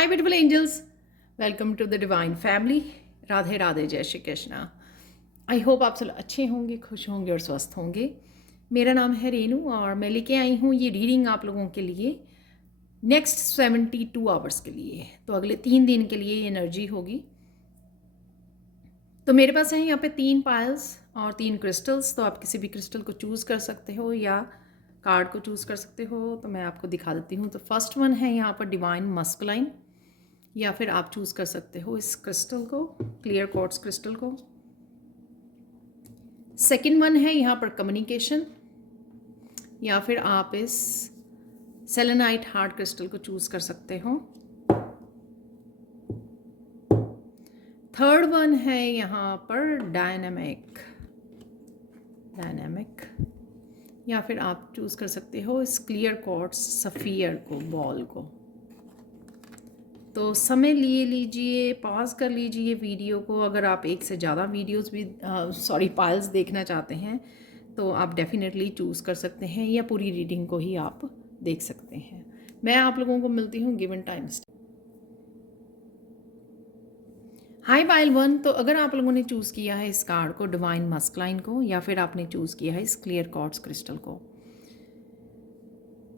Hi beautiful angels, welcome to the divine family. Radhe Radhe, जय Shri Krishna. I hope आप सब अच्छे होंगे, खुश होंगे और स्वस्थ होंगे। मेरा नाम है रेनू और मैं लेके आई हूँ ये रीडिंग आप लोगों के लिए नेक्स्ट 72 आवर्स के लिए। तो अगले 3 दिन के लिए ये एनर्जी होगी। तो मेरे पास है यहाँ पे 3 पायल्स और 3 क्रिस्टल्स। तो आप किसी भी क्रिस्टल को चूज़ कर सकते हो या कार्ड को चूज़ कर सकते हो। तो मैं आपको दिखा देती हूँ। तो फर्स्ट वन है यहाँ पर डिवाइन मस्कुलाइन, या फिर आप चूज़ कर सकते हो इस क्रिस्टल को, क्लियर क्वार्ट्ज क्रिस्टल को। सेकंड वन है यहाँ पर कम्युनिकेशन, या फिर आप इस सेलेनाइट हार्ट क्रिस्टल को चूज़ कर सकते हो। थर्ड वन है यहाँ पर डायनामिक, या फिर आप चूज़ कर सकते हो इस क्लियर क्वार्ट्ज सफ़ियर को, बॉल को। तो समय लिए लीजिए, पॉज कर लीजिए वीडियो को। अगर आप एक से ज़्यादा वीडियोस भी पाइल्स देखना चाहते हैं तो आप डेफिनेटली चूज़ कर सकते हैं, या पूरी रीडिंग को ही आप देख सकते हैं। मैं आप लोगों को मिलती हूँ गिवन टाइम। हाय पाइल 1, तो अगर आप लोगों ने चूज़ किया है इस कार्ड को, डिवाइन मस्कुलाइन को, या फिर आपने चूज़ किया है इस क्लियर क्वार्ट्ज क्रिस्टल को।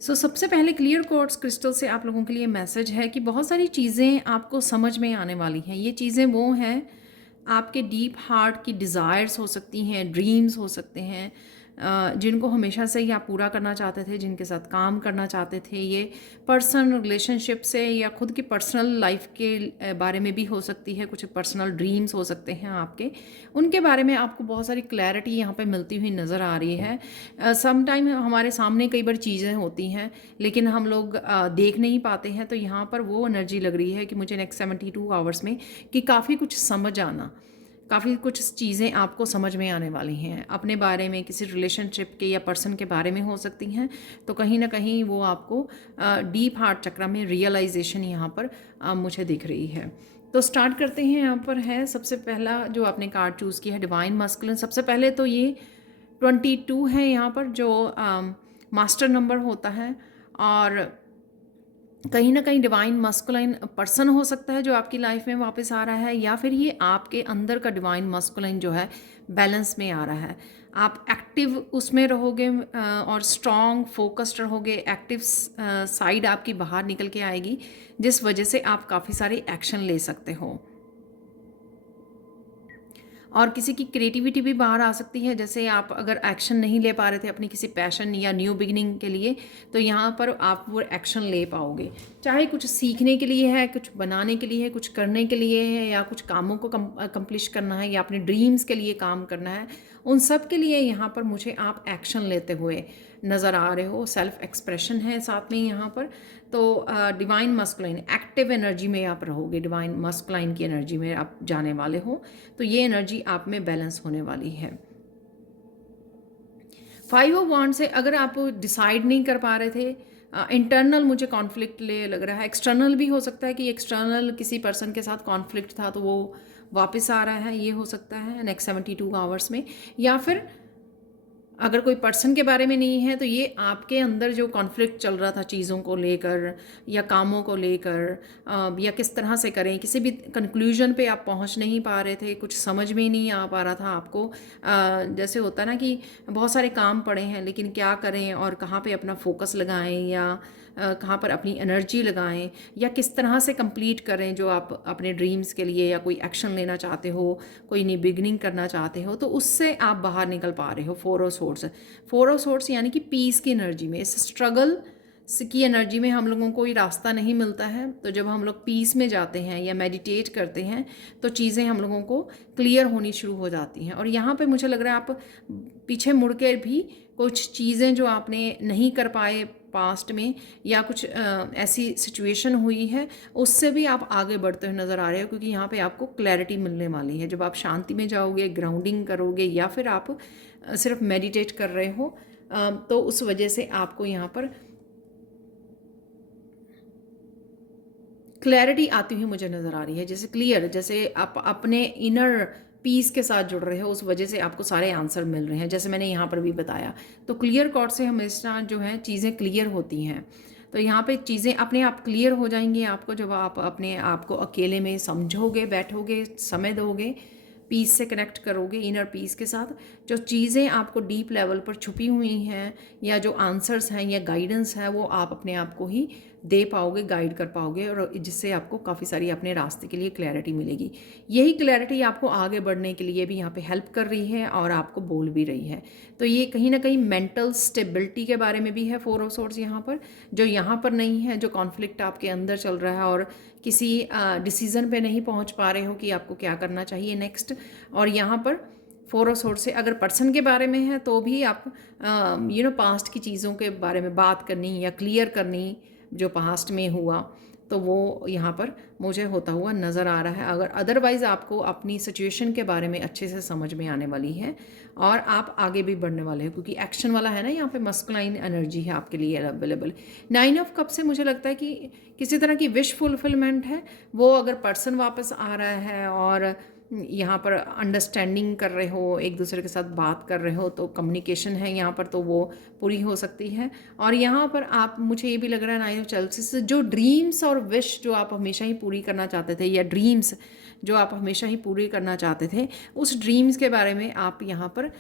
सबसे पहले क्लियर क्वार्ट्ज क्रिस्टल से आप लोगों के लिए मैसेज है कि बहुत सारी चीज़ें आपको समझ में आने वाली हैं। ये चीज़ें वो हैं, आपके डीप हार्ट की डिज़ायर्स हो सकती हैं, ड्रीम्स हो सकते हैं, जिनको हमेशा से ही आप पूरा करना चाहते थे, जिनके साथ काम करना चाहते थे। ये पर्सनल रिलेशनशिप से या खुद की पर्सनल लाइफ के बारे में भी हो सकती है। कुछ पर्सनल ड्रीम्स हो सकते हैं आपके, उनके बारे में आपको बहुत सारी क्लैरिटी यहाँ पे मिलती हुई नज़र आ रही है। सम टाइम हमारे सामने कई बार चीज़ें होती हैं लेकिन हम लोग देख नहीं पाते हैं। तो यहाँ पर वो एनर्जी लग रही है कि मुझे नेक्स्ट 72 आवर्स में कि काफ़ी कुछ समझ आना, काफ़ी कुछ चीज़ें आपको समझ में आने वाली हैं अपने बारे में, किसी रिलेशनशिप के या पर्सन के बारे में हो सकती हैं। तो कहीं ना कहीं वो आपको डीप हार्ट चक्र में रियलाइजेशन यहाँ पर मुझे दिख रही है। तो स्टार्ट करते हैं। यहाँ पर है सबसे पहला जो आपने कार्ड चूज़ किया है, डिवाइन मस्कुलिन। सबसे पहले तो ये 22 है यहाँ पर, जो मास्टर नंबर होता है, और कहीं ना कहीं डिवाइन मस्कुलाइन पर्सन हो सकता है जो आपकी लाइफ में वापस आ रहा है, या फिर ये आपके अंदर का डिवाइन मस्कुलाइन जो है बैलेंस में आ रहा है। आप एक्टिव उसमें रहोगे और स्ट्रॉन्ग फोकस्ड रहोगे। एक्टिव साइड आपकी बाहर निकल के आएगी, जिस वजह से आप काफ़ी सारे एक्शन ले सकते हो। और किसी की क्रिएटिविटी भी बाहर आ सकती है। जैसे आप अगर एक्शन नहीं ले पा रहे थे अपनी किसी पैशन या न्यू बिगिनिंग के लिए, तो यहाँ पर आप वो एक्शन ले पाओगे। चाहे कुछ सीखने के लिए है, कुछ बनाने के लिए है, कुछ करने के लिए है, या कुछ कामों को कंप्लीट करना है, या अपने ड्रीम्स के लिए काम करना है, उन सब के लिए यहाँ पर मुझे आप एक्शन लेते हुए नज़र आ रहे हो। सेल्फ एक्सप्रेशन है साथ में यहाँ पर। तो डिवाइन मस्कुलाइन एक्टिव एनर्जी में आप रहोगे, डिवाइन मस्कुलाइन की एनर्जी में आप जाने वाले हो। तो ये एनर्जी आप में बैलेंस होने वाली है। 5 ऑफ वांड से अगर आप डिसाइड नहीं कर पा रहे थे, इंटरनल मुझे कॉन्फ्लिक्ट लग रहा है, एक्सटर्नल भी हो सकता है कि एक्सटर्नल किसी पर्सन के साथ कॉन्फ्लिक्ट था तो वो वापस आ रहा है, ये हो सकता है नेक्स्ट 72 आवर्स में। या फिर अगर कोई पर्सन के बारे में नहीं है तो ये आपके अंदर जो कॉन्फ्लिक्ट चल रहा था चीज़ों को लेकर या कामों को लेकर, या किस तरह से करें, किसी भी कंक्लूजन पे आप पहुंच नहीं पा रहे थे, कुछ समझ में नहीं आ पा रहा था आपको। जैसे होता ना कि बहुत सारे काम पड़े हैं लेकिन क्या करें और कहाँ पे अपना फोकस लगाएं, या कहाँ पर अपनी एनर्जी लगाएं, या किस तरह से कंप्लीट करें जो आप अपने ड्रीम्स के लिए, या कोई एक्शन लेना चाहते हो, कोई नई बिगनिंग करना चाहते हो, तो उससे आप बाहर निकल पा रहे हो। 4 ऑफ सोर्स यानी कि पीस की एनर्जी में, इस स्ट्रगल की एनर्जी में हम लोगों को कोई रास्ता नहीं मिलता है। तो जब हम लोग पीस में जाते हैं या मेडिटेट करते हैं तो चीज़ें हम लोगों को क्लियर होनी शुरू हो जाती हैं। और यहाँ पे मुझे लग रहा है आप पीछे मुड़ के भी कुछ चीज़ें जो आपने नहीं कर पाए पास्ट में, या कुछ ऐसी सिचुएशन हुई है, उससे भी आप आगे बढ़ते हुए नज़र आ रहे हो, क्योंकि यहाँ पे आपको क्लैरिटी मिलने वाली है। जब आप शांति में जाओगे, ग्राउंडिंग करोगे, या फिर आप सिर्फ मेडिटेट कर रहे हो, तो उस वजह से आपको यहाँ पर क्लैरिटी आती हुई मुझे नज़र आ रही है। जैसे क्लियर, जैसे आप अपने इनर पीस के साथ जुड़ रहे हो, उस वजह से आपको सारे आंसर मिल रहे हैं, जैसे मैंने यहाँ पर भी बताया। तो क्लियर कॉर्ड से हमेशा जो है चीज़ें क्लियर होती हैं। तो यहाँ पे चीज़ें अपने आप क्लियर हो जाएंगी आपको, जब आप अपने आप को अकेले में समझोगे, बैठोगे, समय दोगे, पीस से कनेक्ट करोगे, इनर पीस के साथ। जो चीज़ें आपको डीप लेवल पर छुपी हुई हैं या जो आंसर्स हैं या गाइडेंस है, वो आप अपने आप को ही दे पाओगे, गाइड कर पाओगे, और जिससे आपको काफ़ी सारी अपने रास्ते के लिए क्लैरिटी मिलेगी। यही क्लैरिटी आपको आगे बढ़ने के लिए भी यहाँ पे हेल्प कर रही है और आपको बोल भी रही है। तो ये कहीं ना कहीं मेंटल स्टेबिलिटी के बारे में भी है 4 ऑफ सोर्ड्स यहाँ पर, जो यहाँ पर नहीं है, जो कॉन्फ्लिक्ट आपके अंदर चल रहा है और किसी डिसीज़न पे नहीं पहुँच पा रहे हो कि आपको क्या करना चाहिए नेक्स्ट। और यहाँ पर 4 ऑफ सोर्ड्स से अगर पर्सन के बारे में है तो भी आप पास्ट की चीज़ों के बारे में बात करनी या क्लियर करनी, जो पास्ट में हुआ, तो वो यहाँ पर मुझे होता हुआ नज़र आ रहा है। अगर अदरवाइज़ आपको अपनी सिचुएशन के बारे में अच्छे से समझ में आने वाली है और आप आगे भी बढ़ने वाले हो, क्योंकि एक्शन वाला है ना, यहाँ पे मस्कुलाइन एनर्जी है आपके लिए अवेलेबल। 9 ऑफ कप से मुझे लगता है कि किसी तरह की विश फुलफिलमेंट है वो, अगर पर्सन वापस आ रहा है और यहाँ पर अंडरस्टैंडिंग कर रहे हो, एक दूसरे के साथ बात कर रहे हो, तो कम्युनिकेशन है यहाँ पर, तो वो पूरी हो सकती है। और यहाँ पर आप, मुझे ये भी लग रहा है 9 ऑफ चेल्सी से, जो ड्रीम्स और विश जो आप हमेशा ही पूरी करना चाहते थे, या ड्रीम्स जो आप हमेशा ही पूरी करना चाहते थे, उस ड्रीम्स के बारे में आप यहाँ पर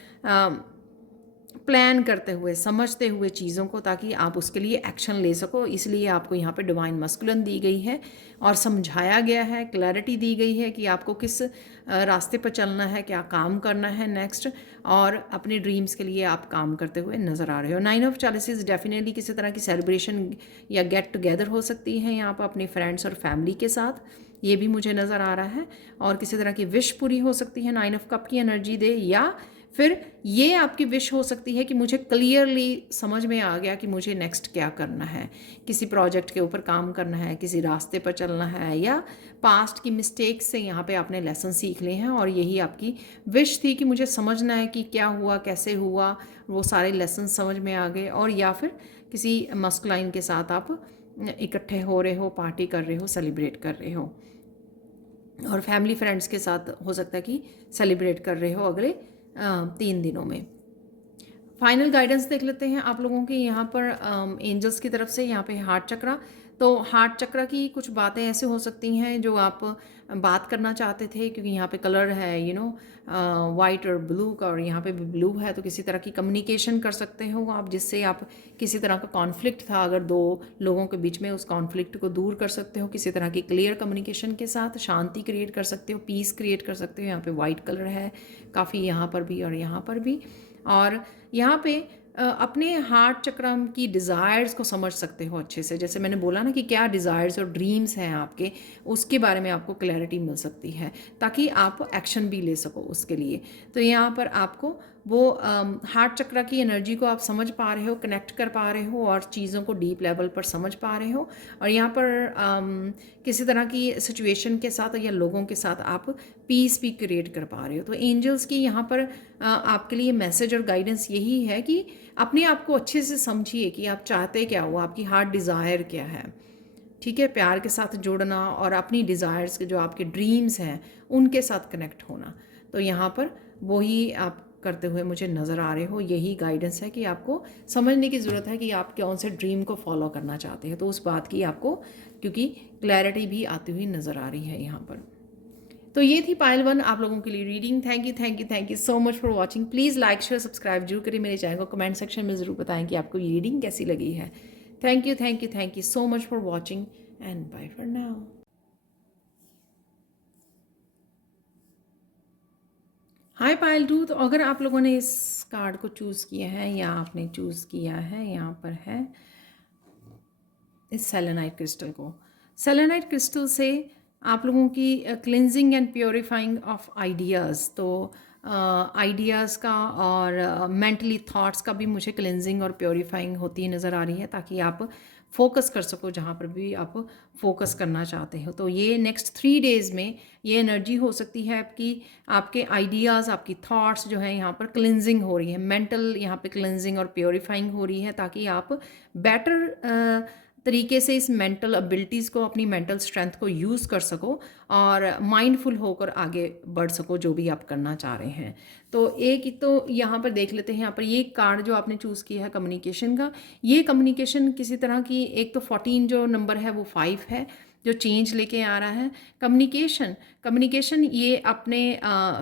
प्लान करते हुए, समझते हुए चीज़ों को, ताकि आप उसके लिए एक्शन ले सको। इसलिए आपको यहाँ पे डिवाइन मस्कुलिन दी गई है और समझाया गया है, क्लैरिटी दी गई है कि आपको किस रास्ते पर चलना है, क्या काम करना है नेक्स्ट, और अपने ड्रीम्स के लिए आप काम करते हुए नज़र आ रहे हो। 9 ऑफ चैलिसेस डेफिनेटली किसी तरह की सेलिब्रेशन या गेट टुगेदर हो सकती है यहाँ पर अपने फ्रेंड्स और फैमिली के साथ, ये भी मुझे नज़र आ रहा है। और किसी तरह की विश पूरी हो सकती है, 9 ऑफ कप की एनर्जी दे, या फिर ये आपकी विश हो सकती है कि मुझे क्लियरली समझ में आ गया कि मुझे नेक्स्ट क्या करना है, किसी प्रोजेक्ट के ऊपर काम करना है, किसी रास्ते पर चलना है, या पास्ट की मिस्टेक्स से यहाँ पे आपने लेसन सीख लिए हैं और यही आपकी विश थी कि मुझे समझना है कि क्या हुआ, कैसे हुआ, वो सारे लेसन समझ में आ गए। और या फिर किसी मस्कुलाइन के साथ आप इकट्ठे हो रहे हो, पार्टी कर रहे हो, सेलिब्रेट कर रहे हो, और फैमिली फ्रेंड्स के साथ हो सकता है कि सेलिब्रेट कर रहे हो अगले 3 दिनों में। फाइनल गाइडेंस देख लेते हैं आप लोगों की यहाँ पर एंजल्स की तरफ से। यहाँ पे हार्ट चक्रा, तो हार्ट चक्रा की कुछ बातें ऐसे हो सकती हैं जो आप बात करना चाहते थे, क्योंकि यहाँ पे कलर है वाइट और ब्लू का, और यहाँ पे भी ब्लू है, तो किसी तरह की कम्युनिकेशन कर सकते हो आप, जिससे आप किसी तरह का कॉन्फ्लिक्ट था अगर 2 लोगों के बीच में, उस कॉन्फ्लिक्ट को दूर कर सकते हो किसी तरह की क्लियर कम्युनिकेशन के साथ, शांति क्रिएट कर सकते हो, पीस क्रिएट कर सकते हो। यहाँ पे वाइट कलर है काफ़ी, यहाँ पर भी और यहाँ पर भी। और यहाँ पे अपने हार्ट चक्र की डिज़ायर्स को समझ सकते हो अच्छे से, जैसे मैंने बोला ना कि क्या डिज़ायर्स और ड्रीम्स हैं आपके, उसके बारे में आपको क्लैरिटी मिल सकती है, ताकि आप एक्शन भी ले सको उसके लिए। तो यहाँ पर आपको वो हार्ट चक्र की एनर्जी को आप समझ पा रहे हो, कनेक्ट कर पा रहे हो, और चीज़ों को डीप लेवल पर समझ पा रहे हो, और यहाँ पर किसी तरह की सिचुएशन के साथ या लोगों के साथ आप पीस भी क्रिएट कर पा रहे हो। तो एंजल्स की यहाँ पर आपके लिए मैसेज और गाइडेंस यही है कि अपने आप को अच्छे से समझिए कि आप चाहते क्या हो, आपकी हार्ट डिज़ायर क्या है, ठीक है। प्यार के साथ जुड़ना और अपनी डिज़ायर्स के जो आपके ड्रीम्स हैं उनके साथ कनेक्ट होना, तो यहाँ पर वही आप करते हुए मुझे नज़र आ रहे हो। यही गाइडेंस है कि आपको समझने की ज़रूरत है कि आप कौन से ड्रीम को फॉलो करना चाहते हैं, तो उस बात की आपको क्योंकि क्लैरिटी भी आती हुई नज़र आ रही है यहाँ पर। तो ये थी पायल 1 आप लोगों के लिए reading. Thank you so much for watching. Please like share subscribe जरूर करिए मेरे चैनल को, कमेंट सेक्शन में ज़रूर बताएं कि आपको ये रीडिंग कैसी लगी है। Thank you so much for watching and bye for now. Hi Payal 2, तो अगर आप लोगों ने इस कार्ड को चूज़ किया है या आपने चूज़ किया है, यहाँ पर है इस सेलेनाइट क्रिस्टल को। सेलेनाइट क्रिस्टल से आप लोगों की cleansing and purifying of ideas, तो आइडियाज़ का और मेंटली थॉट्स का भी मुझे क्लिनजिंग और प्योरीफाइंग होती नज़र आ रही है, ताकि आप फोकस कर सको जहाँ पर भी आप फोकस करना चाहते हो। तो ये नेक्स्ट 3 डेज़ में ये एनर्जी हो सकती है आपकी, आपके आइडियाज़, आपकी थॉट्स जो है यहाँ पर क्लिनजिंग हो रही है, मेंटल यहाँ पे क्लिनजिंग और प्योरीफाइंग हो रही है, ताकि आप बेटर तरीके से इस मेंटल एबिलिटीज़ को, अपनी मेंटल स्ट्रेंथ को यूज़ कर सको और माइंडफुल होकर आगे बढ़ सको जो भी आप करना चाह रहे हैं। तो एक तो यहाँ पर देख लेते हैं, यहाँ पर ये कार्ड जो आपने चूज़ किया है कम्युनिकेशन का, ये कम्युनिकेशन किसी तरह की, एक तो 14 जो नंबर है वो 5 है जो चेंज लेके आ रहा है। कम्युनिकेशन कम्युनिकेशन ये अपने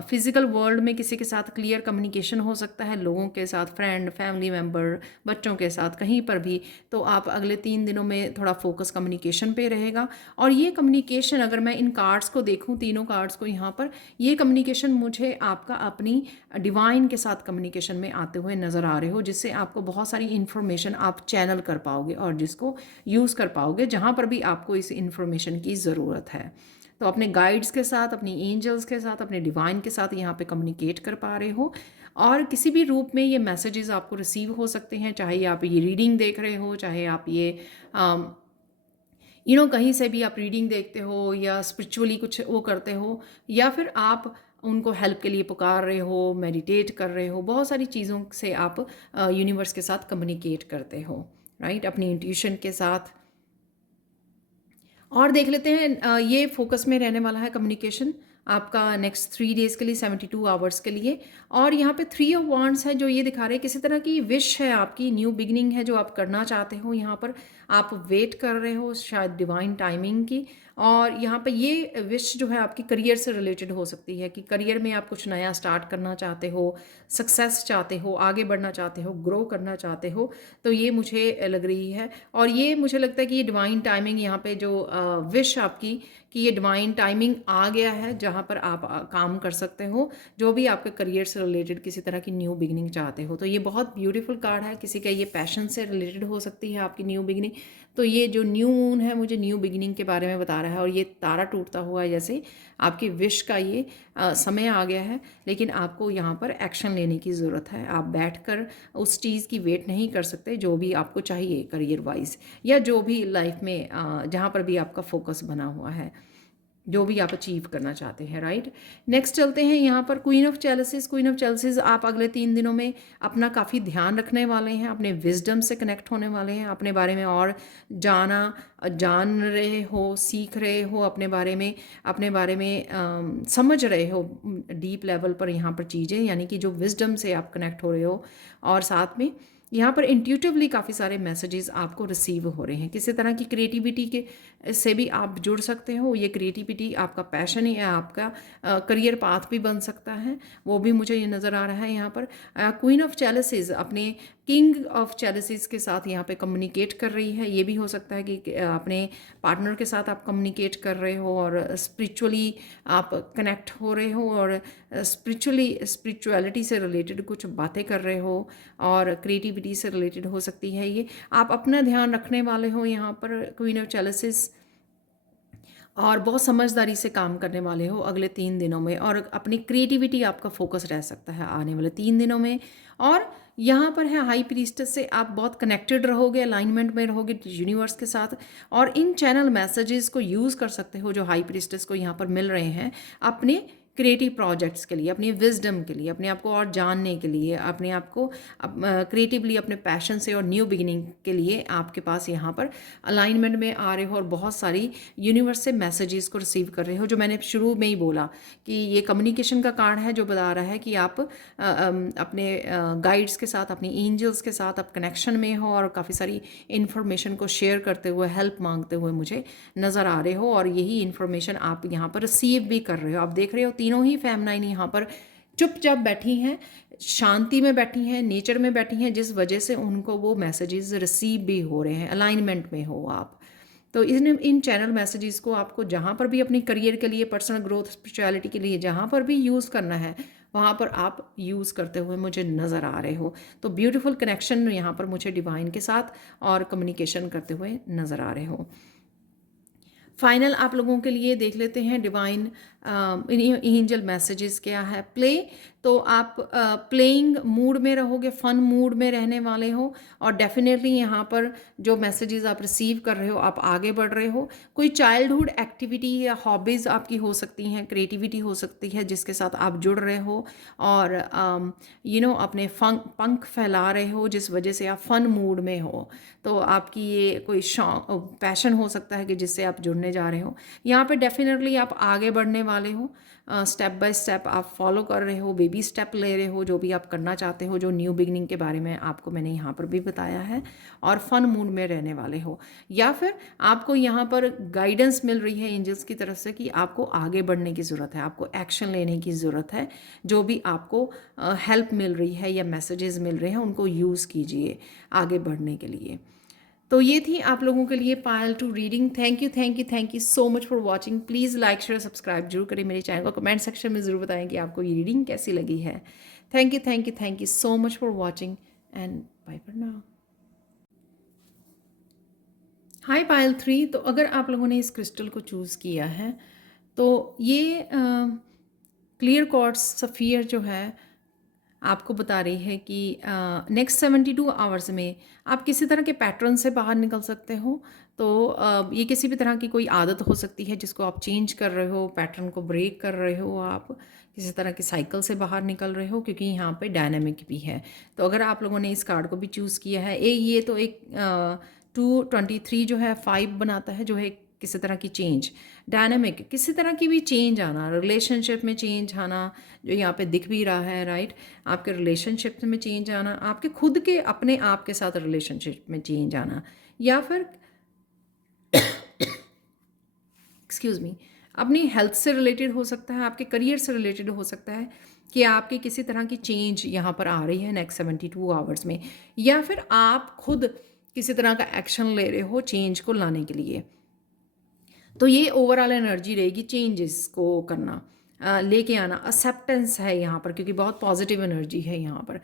फिज़िकल वर्ल्ड में किसी के साथ क्लियर कम्युनिकेशन हो सकता है, लोगों के साथ, फ्रेंड, फैमिली मेम्बर, बच्चों के साथ, कहीं पर भी। तो आप अगले 3 दिनों में थोड़ा फोकस कम्युनिकेशन पे रहेगा। और ये कम्युनिकेशन, अगर मैं इन कार्ड्स को देखूं, तीनों कार्ड्स को यहाँ पर, ये कम्युनिकेशन मुझे आपका अपनी डिवाइन के साथ कम्युनिकेशन में आते हुए नज़र आ रहे हो, जिससे आपको बहुत सारी इन्फॉर्मेशन आप चैनल कर पाओगे और जिसको यूज़ कर पाओगे जहाँ पर भी आपको इस इन्फॉर्मेशन की ज़रूरत है। तो अपने गाइड्स के साथ, अपनी एंजल्स के साथ, अपने डिवाइन के साथ यहाँ पे कम्युनिकेट कर पा रहे हो। और किसी भी रूप में ये मैसेजेस आपको रिसीव हो सकते हैं, चाहे आप ये रीडिंग देख रहे हो, चाहे आप ये कहीं से भी आप रीडिंग देखते हो या स्पिरिचुअली कुछ वो करते हो, या फिर आप उनको हेल्प के लिए पुकार रहे हो, मेडिटेट कर रहे हो, बहुत सारी चीज़ों से आप यूनिवर्स के साथ कम्युनिकेट करते हो, राइट, अपनी इंट्यूशन के साथ। और देख लेते हैं, ये फोकस में रहने वाला है कम्युनिकेशन आपका नेक्स्ट 3 डेज़ के लिए, 72 आवर्स के लिए। और यहाँ पे 3 ऑफ वांड्स है जो ये दिखा रहे हैं किसी तरह की विश है आपकी, न्यू बिगिनिंग है जो आप करना चाहते हो। यहाँ पर आप वेट कर रहे हो शायद डिवाइन टाइमिंग की। और यहाँ पे ये विश जो है आपकी करियर से रिलेटेड हो सकती है कि करियर में आप कुछ नया स्टार्ट करना चाहते हो, सक्सेस चाहते हो, आगे बढ़ना चाहते हो, ग्रो करना चाहते हो। तो ये मुझे लग रही है। और ये मुझे लगता है कि ये डिवाइन टाइमिंग, यहाँ पे जो विश आपकी, कि ये डिवाइन टाइमिंग आ गया है जहाँ पर आप काम कर सकते हो, जो भी आपके करियर से रिलेटेड किसी तरह की न्यू बिगिनिंग चाहते हो। तो ये बहुत ब्यूटीफुल कार्ड है। किसी का ये पैशन से रिलेटेड हो सकती है आपकी न्यू बिगिनिंग। तो ये जो न्यू मून है मुझे न्यू बिगिनिंग के बारे में बता रहा है। और ये तारा टूटता हुआ जैसे आपकी विश का ये समय आ गया है, लेकिन आपको यहाँ पर एक्शन लेने की ज़रूरत है। आप बैठकर उस चीज़ की वेट नहीं कर सकते जो भी आपको चाहिए करियर वाइज, या जो भी लाइफ में जहाँ पर भी आपका फोकस बना हुआ है, जो भी आप अचीव करना चाहते हैं, राइट। नेक्स्ट चलते हैं यहाँ पर क्वीन ऑफ चैलिसेस। क्वीन ऑफ चैलिसेस, आप अगले 3 दिनों में अपना काफ़ी ध्यान रखने वाले हैं, अपने विजडम से कनेक्ट होने वाले हैं, अपने बारे में और जान रहे हो, सीख रहे हो, अपने बारे में समझ रहे हो डीप लेवल पर यहाँ पर चीज़ें, यानी कि जो विजडम से आप कनेक्ट हो रहे हो। और साथ में यहाँ पर इंट्यूटिवली काफ़ी सारे मैसेजेस आपको रिसीव हो रहे हैं। किसी तरह की क्रिएटिविटी के से भी आप जुड़ सकते हो। ये क्रिएटिविटी आपका पैशन है या आपका करियर पाथ भी बन सकता है, वो भी मुझे ये नज़र आ रहा है। यहाँ पर क्वीन ऑफ चैलिसेस अपने किंग ऑफ चैलिसेस के साथ यहाँ पे कम्युनिकेट कर रही है। ये भी हो सकता है कि अपने पार्टनर के साथ आप कम्युनिकेट कर रहे हो और स्पिरिचुअली आप कनेक्ट हो रहे हो और स्पिरिचुअलिटी से रिलेटेड कुछ बातें कर रहे हो और क्रिएटिविटी से रिलेटेड हो सकती है। ये आप अपना ध्यान रखने वाले हो यहाँ पर क्वीन ऑफ चैलिसेस, और बहुत समझदारी से काम करने वाले हो अगले 3 दिनों में। और अपनी क्रिएटिविटी आपका फोकस रह सकता है आने वाले 3 दिनों में। और यहाँ पर है हाई प्रीस्टेस से आप बहुत कनेक्टेड रहोगे, अलाइनमेंट में रहोगे यूनिवर्स के साथ। और इन चैनल मैसेजेस को यूज़ कर सकते हो जो हाई प्रीस्टेस को यहाँ पर मिल रहे हैं अपने क्रिएटिव प्रोजेक्ट्स के लिए, अपनी विजडम के लिए, अपने आप को और जानने के लिए, अपने आप को क्रिएटिवली अपने पैशन से और न्यू बिगिनिंग के लिए आपके पास यहाँ पर अलाइनमेंट में आ रहे हो और बहुत सारी यूनिवर्स से मैसेजेस को रिसीव कर रहे हो। जो मैंने शुरू में ही बोला कि ये कम्युनिकेशन का कार्ड है जो बता रहा है कि आप अपने गाइड्स के साथ, अपनी एंजल्स के साथ आप कनेक्शन में हो और काफ़ी सारी इन्फॉर्मेशन को शेयर करते हुए, हेल्प मांगते हुए मुझे नज़र आ रहे हो। और यही इन्फॉर्मेशन आप यहाँ पर रिसीव भी कर रहे हो। आप देख रहे हो तीनों ही फेमनाइन यहाँ पर चुपचाप बैठी हैं, शांति में बैठी हैं, नेचर में बैठी हैं, जिस वजह से उनको वो मैसेजेस रिसीव भी हो रहे हैं। अलाइनमेंट में हो आप। तो इन चैनल मैसेजेस को आपको जहाँ पर भी अपनी करियर के लिए, पर्सनल ग्रोथ, स्पिरिचुअलिटी के लिए जहाँ पर भी यूज़ करना है, वहाँ पर आप यूज़ करते हुए मुझे नज़र आ रहे हो। तो ब्यूटीफुल कनेक्शन यहाँ पर मुझे डिवाइन के साथ और कम्युनिकेशन करते हुए नज़र आ रहे हो। फाइनल आप लोगों के लिए देख लेते हैं डिवाइन एंजल मैसेजेस क्या है। प्ले, तो आप प्लेइंग मूड में रहोगे, फन मूड में रहने वाले हो, और डेफिनेटली यहाँ पर जो मैसेजेस आप रिसीव कर रहे हो, आप आगे बढ़ रहे हो। कोई चाइल्डहुड एक्टिविटी या हॉबीज़ आपकी हो सकती हैं, क्रिएटिविटी हो सकती है जिसके साथ आप जुड़ रहे हो, और अपने पंख फैला रहे हो जिस वजह से आप फन मूड में हो। तो आपकी ये कोई शौक पैशन हो सकता है कि जिससे आप जुड़ने जा रहे हो। यहाँ पे डेफिनेटली आप आगे बढ़ने वाले हो, स्टेप बाय स्टेप आप फॉलो कर रहे हो, बेबी स्टेप ले रहे हो, जो भी आप करना चाहते हो, जो न्यू बिगनिंग के बारे में आपको मैंने यहाँ पर भी बताया है, और फन मूड में रहने वाले हो। या फिर आपको यहाँ पर गाइडेंस मिल रही है एंजल्स की तरफ से कि आपको आगे बढ़ने की ज़रूरत है, आपको एक्शन लेने की ज़रूरत है। जो भी आपको हेल्प मिल रही है या मैसेजेस मिल रहे हैं, उनको यूज़ कीजिए आगे बढ़ने के लिए। तो ये थी आप लोगों के लिए Payal two reading. Thank you so much for watching. Please like share subscribe जरूर करें मेरे चैनल को। कमेंट सेक्शन में ज़रूर बताएं कि आपको ये रीडिंग कैसी लगी है। Thank you so much for watching and bye for now. Hi Payal 3। तो अगर आप लोगों ने इस क्रिस्टल को चूज़ किया है, तो ये क्लियर क्वार्ट्ज सफ़ियर जो है आपको बता रही है कि नेक्स्ट 72 आवर्स में आप किसी तरह के पैटर्न से बाहर निकल सकते हो। तो ये किसी भी तरह की कोई आदत हो सकती है जिसको आप चेंज कर रहे हो, पैटर्न को ब्रेक कर रहे हो, आप किसी तरह की साइकिल से बाहर निकल रहे हो, क्योंकि यहाँ पे डायनामिक भी है। तो अगर आप लोगों ने इस कार्ड को भी चूज़ किया है, ये तो एक 223 जो है 5 बनाता है, जो है किसी तरह की चेंज, डायनामिक, किसी तरह की भी चेंज आना, रिलेशनशिप में चेंज आना, जो यहाँ पे दिख भी रहा है, राइट। आपके रिलेशनशिप में चेंज आना, आपके खुद के अपने आप के साथ रिलेशनशिप में चेंज आना, या फिर एक्सक्यूज़ मी, अपनी हेल्थ से रिलेटेड हो सकता है, आपके करियर से रिलेटेड हो सकता है कि आपकी किसी तरह की चेंज यहाँ पर आ रही है नेक्स्ट 72 आवर्स में, या फिर आप खुद किसी तरह का एक्शन ले रहे हो चेंज को लाने के लिए। तो ये ओवरऑल एनर्जी रहेगी चेंजेस को करना, लेके आना, एक्सेप्टेंस है यहाँ पर, क्योंकि बहुत पॉजिटिव एनर्जी है यहाँ पर।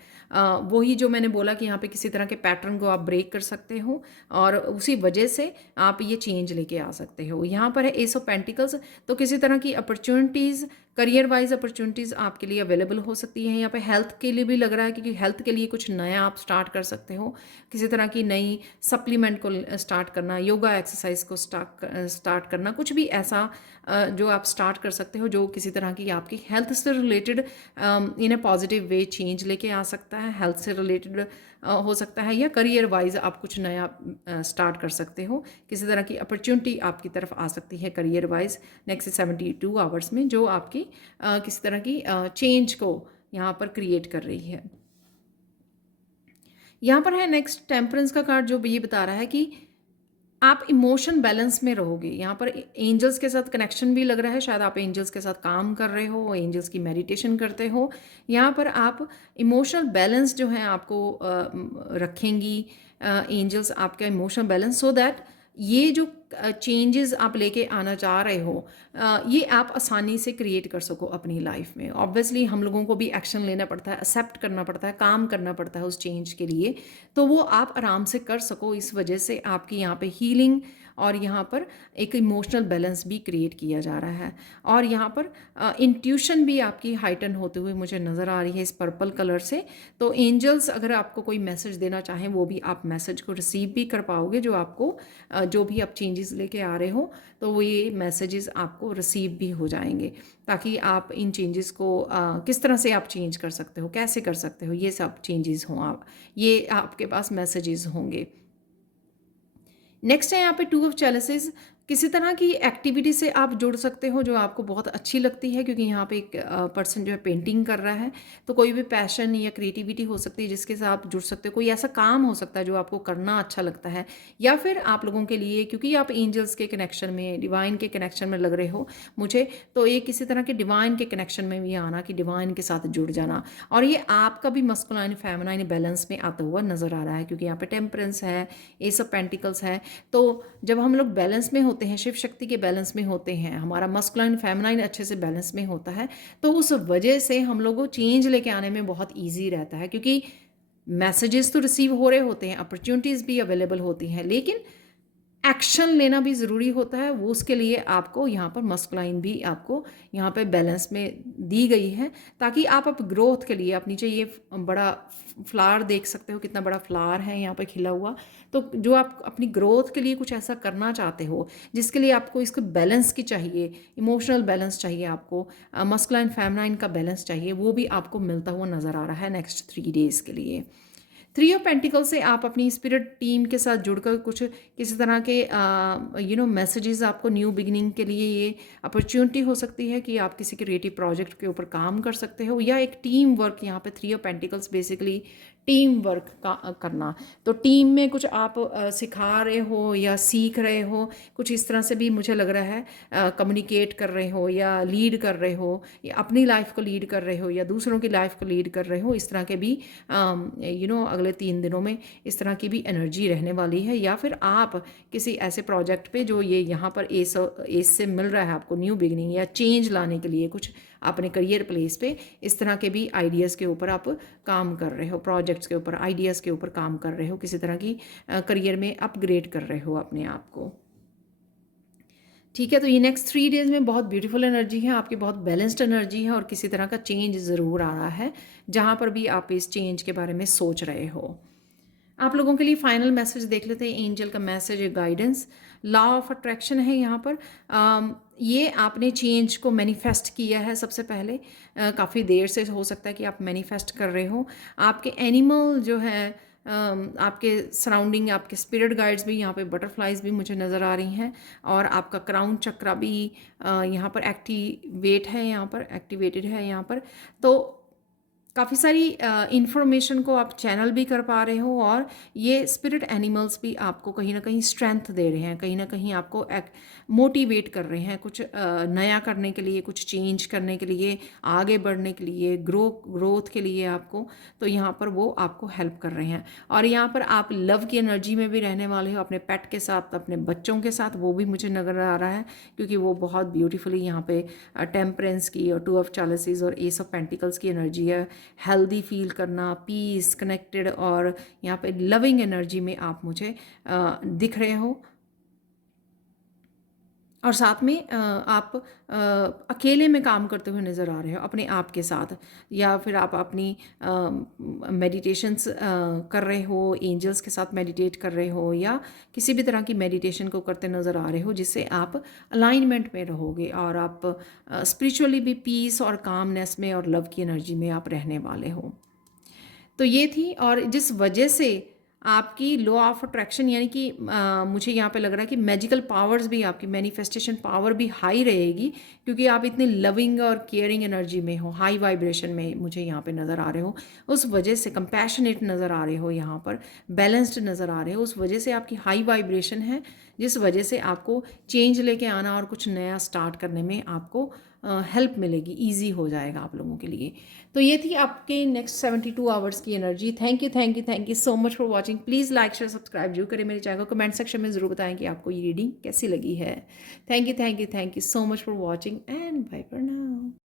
वही जो मैंने बोला कि यहाँ पे किसी तरह के पैटर्न को आप ब्रेक कर सकते हो, और उसी वजह से आप ये चेंज लेके आ सकते हो। यहाँ पर है एस ऑफ पेंटिकल्स, तो किसी तरह की अपॉर्चुनिटीज़, करियर वाइज अपॉर्चुनिटीज़ आपके लिए अवेलेबल हो सकती हैं। यहाँ पे हेल्थ के लिए भी लग रहा है, क्योंकि हेल्थ के लिए कुछ नया आप स्टार्ट कर सकते हो, किसी तरह की नई सप्लीमेंट को स्टार्ट करना, योगा एक्सरसाइज को स्टार्ट करना, कुछ भी ऐसा जो आप स्टार्ट कर सकते हो जो किसी तरह की आपकी हेल्थ से related in a positive way change लेके आ सकता है। हेल्थ से रिलेटेड हो सकता है, या करियर वाइज आप कुछ नया स्टार्ट कर सकते हो, किसी तरह की अपॉर्चुनिटी आपकी तरफ आ सकती है करियर वाइज नेक्स्ट 72 आवर्स में, जो आपकी किसी तरह की चेंज को यहाँ पर क्रिएट कर रही है। यहाँ पर है नेक्स्ट टेम्परेंस का कार्ड, जो ये बता रहा है कि आप इमोशन बैलेंस में रहोगे। यहाँ पर एंजल्स के साथ कनेक्शन भी लग रहा है, शायद आप एंजल्स के साथ काम कर रहे हो, एंजल्स की मेडिटेशन करते हो। यहाँ पर आप इमोशनल बैलेंस जो है आपको रखेंगी एंजल्स, आपका इमोशनल बैलेंस, सो दैट ये जो चेंजेस आप लेके आना चाह रहे हो, ये आप आसानी से क्रिएट कर सको अपनी लाइफ में। ऑब्वियसली हम लोगों को भी एक्शन लेना पड़ता है, एक्सेप्ट करना पड़ता है, काम करना पड़ता है उस चेंज के लिए, तो वो आप आराम से कर सको। इस वजह से आपकी यहाँ पे हीलिंग और यहाँ पर एक इमोशनल बैलेंस भी क्रिएट किया जा रहा है। और यहाँ पर इंट्यूशन भी आपकी हाइटन होते हुए मुझे नज़र आ रही है इस पर्पल कलर से। तो एंजल्स अगर आपको कोई मैसेज देना चाहें, वो भी आप मैसेज को रिसीव भी कर पाओगे, जो आपको जो भी आप चेंजेस लेके आ रहे हो, तो वो ये मैसेजेस आपको रिसीव भी हो जाएंगे, ताकि आप इन चेंजेस को किस तरह से आप चेंज कर सकते हो, कैसे कर सकते हो, ये सब चेंजेस हों, आप ये आपके पास मैसेजेस होंगे। नेक्स्ट है यहाँ पे 2 ऑफ चैलेंजेस, किसी तरह की एक्टिविटी से आप जुड़ सकते हो जो आपको बहुत अच्छी लगती है, क्योंकि यहाँ पे एक पर्सन जो है पेंटिंग कर रहा है, तो कोई भी पैशन या क्रिएटिविटी हो सकती है जिसके साथ आप जुड़ सकते हो। कोई ऐसा काम हो सकता है जो आपको करना अच्छा लगता है, या फिर आप लोगों के लिए, क्योंकि आप एंजल्स के कनेक्शन में, डिवाइन के कनेक्शन में लग रहे हो मुझे, तो ये किसी तरह के डिवाइन के कनेक्शन में भी आना, कि डिवाइन के साथ जुड़ जाना, और ये आपका भी मस्कुलाइन फेमिनाइन बैलेंस में आता हुआ नज़र आ रहा है, क्योंकि यहाँ पे टेम्परेंस है, एस ऑफ पेंटिकल्स है। तो जब हम लोग बैलेंस में होते हैं, शिव शक्ति के बैलेंस में होते हैं, हमारा मस्कुलाइन फेमिनाइन अच्छे से बैलेंस में होता है, तो उस वजह से हम लोगों को चेंज लेके आने में बहुत ईजी रहता है, क्योंकि मैसेजेस तो रिसीव हो रहे होते हैं, अपॉर्चुनिटीज़ भी अवेलेबल होती हैं, लेकिन एक्शन लेना भी ज़रूरी होता है, वो उसके लिए आपको यहाँ पर मस्कुलाइन भी आपको यहाँ पे बैलेंस में दी गई है, ताकि आप ग्रोथ के लिए आप नीचे ये बड़ा फ्लावर देख सकते हो, कितना बड़ा फ्लावर है यहाँ पे खिला हुआ। तो जो आप अपनी ग्रोथ के लिए कुछ ऐसा करना चाहते हो जिसके लिए आपको इसको बैलेंस की चाहिए, इमोशनल बैलेंस चाहिए आपको, मस्कुलाइन फेमिनाइन का बैलेंस चाहिए, वो भी आपको मिलता हुआ नज़र आ रहा है नेक्स्ट 3 डेज़ के लिए। 3 ऑफ पेंटिकल से आप अपनी स्पिरिट टीम के साथ जुड़कर कुछ किसी तरह के मैसेजेस आपको न्यू बिगिनिंग के लिए ये अपॉर्चुनिटी हो सकती है कि आप किसी क्रिएटिव प्रोजेक्ट के ऊपर काम कर सकते हो, या एक टीम वर्क, यहाँ पे 3 of pentacles basically team work का करना। तो टीम में कुछ आप सिखा रहे हो या सीख रहे हो, कुछ इस तरह से भी मुझे लग रहा है, कम्युनिकेट कर रहे हो या लीड कर रहे हो, या अपनी लाइफ को लीड कर रहे हो या दूसरों की लाइफ को लीड कर रहे हो, इस तरह के भी अगले 3 दिनों में इस तरह की भी एनर्जी रहने वाली है। या फिर आप किसी ऐसे प्रोजेक्ट पे जो ये यहाँ पर एस से मिल रहा है आपको न्यू बिगनिंग या चेंज लाने के लिए कुछ अपने करियर प्लेस पे, इस तरह के भी आइडियाज़ के ऊपर आप काम कर रहे हो, प्रोजेक्ट्स के ऊपर, आइडियाज़ के ऊपर काम कर रहे हो, किसी तरह की करियर में अपग्रेड कर रहे हो अपने आप को। ठीक है, तो ये नेक्स्ट 3 डेज़ में बहुत ब्यूटीफुल एनर्जी है आपकी, बहुत बैलेंस्ड एनर्जी है, और किसी तरह का चेंज ज़रूर आ रहा है जहाँ पर भी आप इस चेंज के बारे में सोच रहे हो। आप लोगों के लिए फाइनल मैसेज देख लेते हैं, एंजल का मैसेज है गाइडेंस। लॉ ऑफ अट्रैक्शन है यहाँ पर। ये आपने चेंज को मैनिफेस्ट किया है सबसे पहले, काफ़ी देर से हो सकता है कि आप मैनिफेस्ट कर रहे हो। आपके एनिमल जो है, आपके सराउंडिंग आपके स्पिरिट गाइड्स भी, यहाँ पे बटरफ्लाइज भी मुझे नज़र आ रही हैं, और आपका क्राउन चक्रा भी यहाँ पर एक्टिवेटेड है यहाँ पर। तो काफ़ी सारी इंफॉर्मेशन को आप चैनल भी कर पा रहे हो, और ये स्पिरिट एनिमल्स भी आपको कहीं ना कहीं स्ट्रेंथ दे रहे हैं, कहीं ना कहीं आपको मोटिवेट कर रहे हैं कुछ नया करने के लिए, कुछ चेंज करने के लिए, आगे बढ़ने के लिए, ग्रोथ के लिए आपको। तो यहाँ पर वो आपको हेल्प कर रहे हैं, और यहाँ पर आप लव की एनर्जी में भी रहने वाले हो, अपने पेट के साथ, अपने बच्चों के साथ, वो भी मुझे नज़र आ रहा है, क्योंकि वो बहुत ब्यूटीफुली यहाँ पे टेम्परेंस की और 2 ऑफ चैलेंसेस और एस ऑफ पेंटिकल्स की एनर्जी है। हेल्दी फील करना, पीस, कनेक्टेड, और यहाँ पे लविंग एनर्जी में आप मुझे दिख रहे हो। और साथ में आप अकेले में काम करते हुए नज़र आ रहे हो अपने आप के साथ, या फिर आप अपनी मेडिटेशंस कर रहे हो, एंजल्स के साथ मेडिटेट कर रहे हो, या किसी भी तरह की मेडिटेशन को करते नज़र आ रहे हो जिससे आप अलाइनमेंट में रहोगे, और आप स्पिरिचुअली भी पीस और कामनेस में और लव की एनर्जी में आप रहने वाले हो। तो ये थी, और जिस वजह से आपकी लॉ ऑफ अट्रैक्शन, यानी कि मुझे यहाँ पे लग रहा है कि मैजिकल पावर्स भी, आपकी मैनिफेस्टेशन पावर भी हाई रहेगी, क्योंकि आप इतने लविंग और केयरिंग एनर्जी में हो, हाई वाइब्रेशन में मुझे यहाँ पे नज़र आ रहे हो, उस वजह से कंपैशनेट नज़र आ रहे हो, यहाँ पर बैलेंस्ड नज़र आ रहे हो, उस वजह से आपकी हाई वाइब्रेशन है, जिस वजह से आपको चेंज लेके आना और कुछ नया स्टार्ट करने में आपको हेल्प मिलेगी, ईजी हो जाएगा आप लोगों के लिए। तो ये थी आपके नेक्स्ट 72 आवर्स की energy. Thank you so much for watching. Please like share subscribe जरूर करें मेरे चैनल को, कमेंट सेक्शन में ज़रूर बताएं कि आपको ये रीडिंग कैसी लगी है। Thank you so much for watching, and bye for now.